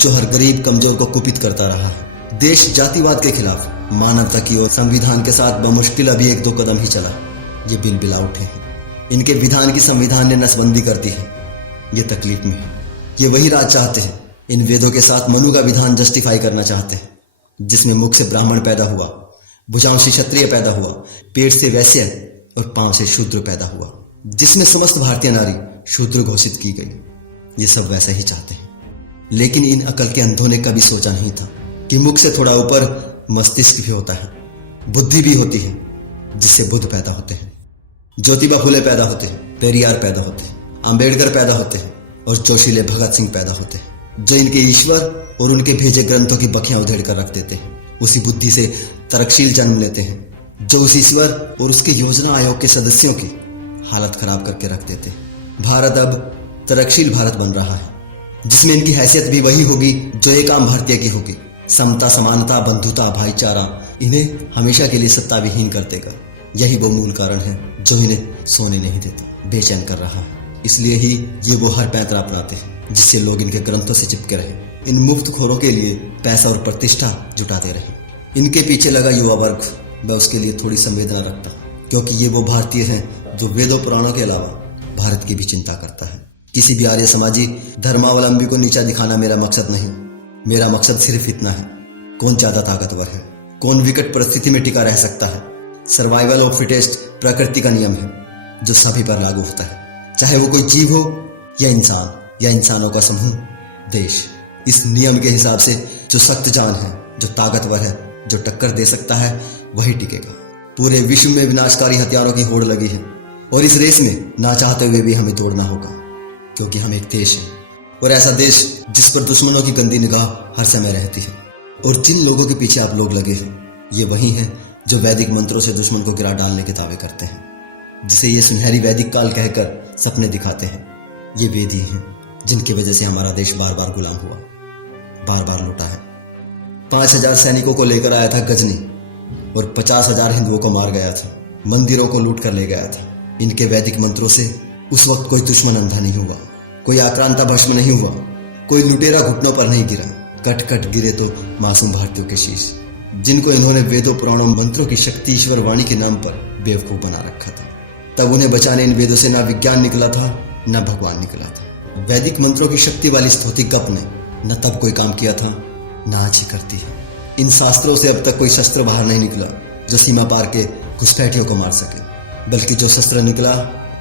जो हर गरीब कमजोर को कुपित करता रहा है। देश जातिवाद के खिलाफ मानवता की ओर संविधान के साथ बमुश्किल अभी 1-2 कदम ही चला। ये बिला उठे हैं। इनके विधान की संविधान ने नसबंदी कर दी है। ये तकलीफ में है। ये वही राज चाहते हैं। इन वेदों के साथ मनु का विधान जस्टिफाई करना चाहते हैं, जिसमें मुख से ब्राह्मण पैदा हुआ, भुजाओं से क्षत्रिय पैदा हुआ, पेट से वैश्य और पांव से शूद्र पैदा हुआ, जिसमें समस्त भारतीय नारी शूद्र घोषित की गई। ये सब वैसा ही चाहते हैं। लेकिन इन अकल के अंधों ने कभी सोचा नहीं था कि मुख से थोड़ा ऊपर मस्तिष्क भी होता है, बुद्धि भी होती है, जिससे बुद्ध पैदा होते हैं, ज्योतिबा फुले पैदा होते हैं, पेरियार पैदा होते हैं, अंबेडकर पैदा होते हैं और जोशीले भगत सिंह पैदा होते हैं, जो इनके ईश्वर और उनके भेजे ग्रंथों की बखियां उधेड़ कर रख देते हैं। उसी बुद्धि से तरकशील जन्म लेते हैं, जो उस ईश्वर और उसके योजना आयोग के सदस्यों की हालत खराब करके रख देते हैं। भारत अब तरकशील भारत बन रहा है, जिसमें इनकी हैसियत भी वही होगी जो एक आम भारतीय की होगी। समता, समानता, बंधुता, भाईचारा इन्हें हमेशा के लिए सत्ता विहीन कर देगा। यही वो मूल कारण है जो इन्हें सोने नहीं देता, बेचैन कर रहा है। इसलिए ही ये वो हर पैंतरा अपनाते हैं, जिससे लोग इनके ग्रंथों से चिपके रहे, इन मुफ्तखोरों के लिए पैसा और प्रतिष्ठा जुटाते रहे। इनके पीछे लगा युवा वर्ग, मैं उसके लिए थोड़ी संवेदना रखता, क्योंकि ये वो भारतीय हैं जो वेदों पुराणों के अलावा भारत की भी चिंता करता है। किसी भी आर्य समाजी धर्मावलंबी को नीचा दिखाना मेरा मकसद नहीं। मेरा मकसद सिर्फ इतना है, कौन ज्यादा ताकतवर है, कौन विकट परिस्थिति में टिका रह सकता है। सर्वाइवल ऑफ फिटेस्ट प्रकृति का नियम है जो सभी पर लागू होता है, चाहे वो कोई जीव हो या इंसान या इंसानों का समूह, देश। इस नियम के हिसाब से जो सख्त जान है, जो ताकतवर है, जो टक्कर दे सकता है, वही टिकेगा। पूरे विश्व में विनाशकारी हथियारों की होड़ लगी है और इस रेस में ना चाहते हुए भी हमें दौड़ना होगा, क्योंकि हम एक देश है, और ऐसा देश जिस पर दुश्मनों की गंदी निगाह हर समय रहती है। और जिन लोगों के पीछे आप लोग लगे हैं, ये वही हैं जो वैदिक मंत्रों से दुश्मन को गिरा डालने के दावे करते हैं, जिसे ये सुनहरी वैदिक काल कहकर सपने दिखाते हैं। ये वेद ही हैं जिनकी वजह से हमारा देश बार बार गुलाम हुआ, बार बार लूटा है। 5000 सैनिकों को लेकर आया था गजनी और 50,000 हिंदुओं को मार गया था, मंदिरों को लूट कर ले गया था। इनके वैदिक मंत्रों से उस वक्त कोई दुश्मन अंधा नहीं हुआ, कोई आक्रांता भस्म नहीं हुआ, कोई लुटेरा घुटनों पर नहीं गिरा। कट कट गिरे तो मासूम भारतीयों के शीश, जिनको इन्होंने वेदों पुराणों मंत्रों की शक्ति ईश्वर वाणी के नाम पर बेवकूफ बना रखा था। तब उन्हें बचाने इन वेदों से ना विज्ञान निकला था, ना भगवान निकला था। वैदिक मंत्रों की शक्ति वाली स्तुति गप ने न तब कोई काम किया था, ना आज ही करती है। इन शास्त्रों से अब तक कोई शस्त्र बाहर नहीं निकला जो सीमा पार के घुसपैठियों को मार सके, बल्कि जो शस्त्र निकला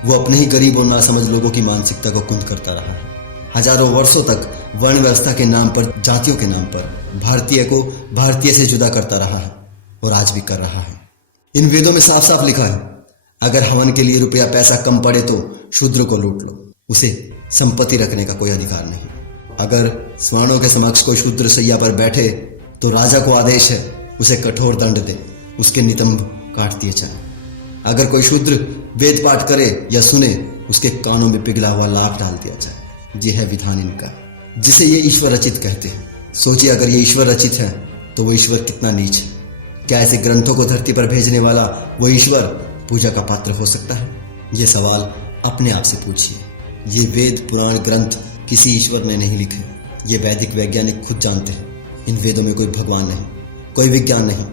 वो अपने ही गरीब और नासमझ लोगों की मानसिकता को कुंद करता रहा है। हजारों वर्षों तक वर्ण व्यवस्था के नाम पर, जातियों के नाम पर भारतीय को भारतीय से जुदा करता रहा है और आज भी कर रहा है। इन वेदों में साफ साफ लिखा है, अगर हवन के लिए रुपया पैसा कम पड़े तो शूद्र को लूट लो, उसे संपत्ति रखने का कोई अधिकार नहीं। अगर स्वर्णों के समक्ष कोई शूद्र सैया पर बैठे तो राजा को आदेश है उसे कठोर दंड दे, उसके नितंब काट दिए जाए। अगर कोई शूद्र वेद पाठ करे या सुने, उसके कानों में पिघला हुआ लाख डाल दिया जाए। ये है विधान इनका, जिसे ये ईश्वर रचित कहते हैं। सोचिए, अगर ये ईश्वर रचित है तो वो ईश्वर कितना नीच है। क्या ऐसे ग्रंथों को धरती पर भेजने वाला वो ईश्वर पूजा का पात्र हो सकता है? ये सवाल अपने आप से पूछिए। ये वेद पुराण ग्रंथ किसी ईश्वर ने नहीं लिखे, ये वैदिक वैज्ञानिक खुद जानते हैं। इन वेदों में कोई भगवान नहीं, कोई विज्ञान नहीं।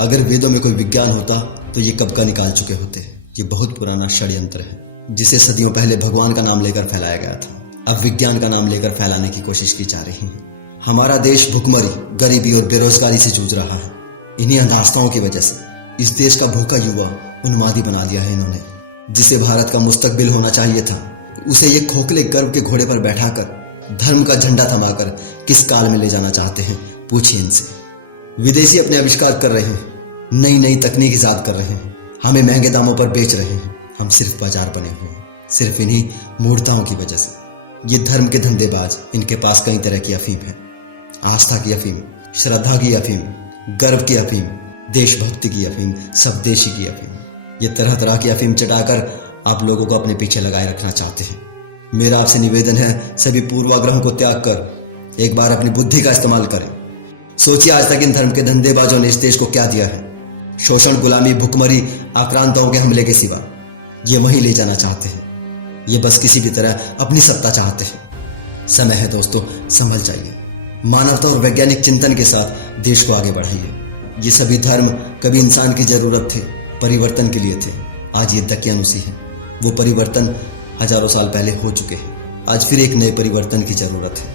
अगर वेदों में कोई विज्ञान होता तो ये कब का निकाल चुके होते। ये बहुत पुराना षड्यंत्र है, जिसे सदियों पहले भगवान का नाम लेकर फैलाया गया था, अब विज्ञान का नाम लेकर फैलाने की कोशिश की जा रही है। हमारा देश भुखमरी, गरीबी और बेरोजगारी से जूझ रहा है। इन्हीं अंधास्थाओं की वजह से इस देश का भूखा युवा उन्मादी बना दिया है इन्होंने। जिसे भारत का मुस्तकबिल होना चाहिए था, उसे ये खोखले गर्व के घोड़े पर बैठाकर धर्म का झंडा थमाकर किस काल में ले जाना चाहते हैं, पूछिए इनसे। विदेशी अपने आविष्कार कर रहे हैं, नई नई तकनीक ईजाद कर रहे हैं, हमें महंगे दामों पर बेच रहे हैं। हम सिर्फ बाजार बने हुए हैं, सिर्फ इन्हीं मूर्ताओं की वजह से। ये धर्म के धंधेबाज, इनके पास कई तरह की अफीम है। आस्था की अफीम, श्रद्धा की अफीम, गर्व की अफीम, देशभक्ति की अफीम, स्वदेशी की अफीम। ये तरह तरह की अफीम चटाकर आप लोगों को अपने पीछे लगाए रखना चाहते हैं। मेरा आपसे निवेदन है, सभी पूर्वाग्रहों को त्याग कर एक बार अपनी बुद्धि का इस्तेमाल करें। सोचिए, आज तक इन धर्म के धंधेबाजों ने इस देश को क्या दिया है? शोषण, गुलामी, भुखमरी, आक्रांताओं के हमले के सिवा। ये वहीं ले जाना चाहते हैं। ये बस किसी भी तरह अपनी सत्ता चाहते हैं। समय है दोस्तों, संभल जाइए। मानवता और वैज्ञानिक चिंतन के साथ देश को आगे बढ़ाइए। ये सभी धर्म कभी इंसान की जरूरत थे, परिवर्तन के लिए थे। आज ये दकियानुसी है। वो परिवर्तन हजारों साल पहले हो चुके हैं। आज फिर एक नए परिवर्तन की जरूरत है।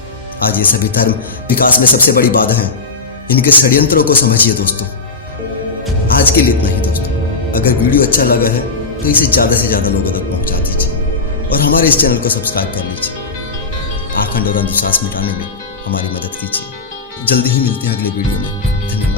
आज ये सभी धर्म विकास में सबसे बड़ी बाधा है। इनके षड्यंत्रों को समझिए दोस्तों। आज के लिए इतना ही दोस्तों। अगर वीडियो अच्छा लगा है तो इसे ज़्यादा से ज़्यादा लोगों तक पहुंचा दीजिए और हमारे इस चैनल को सब्सक्राइब कर लीजिए। आखंड और अंधविश्वास मिटाने में हमारी मदद कीजिए। जल्दी ही मिलते हैं अगले वीडियो में। धन्यवाद।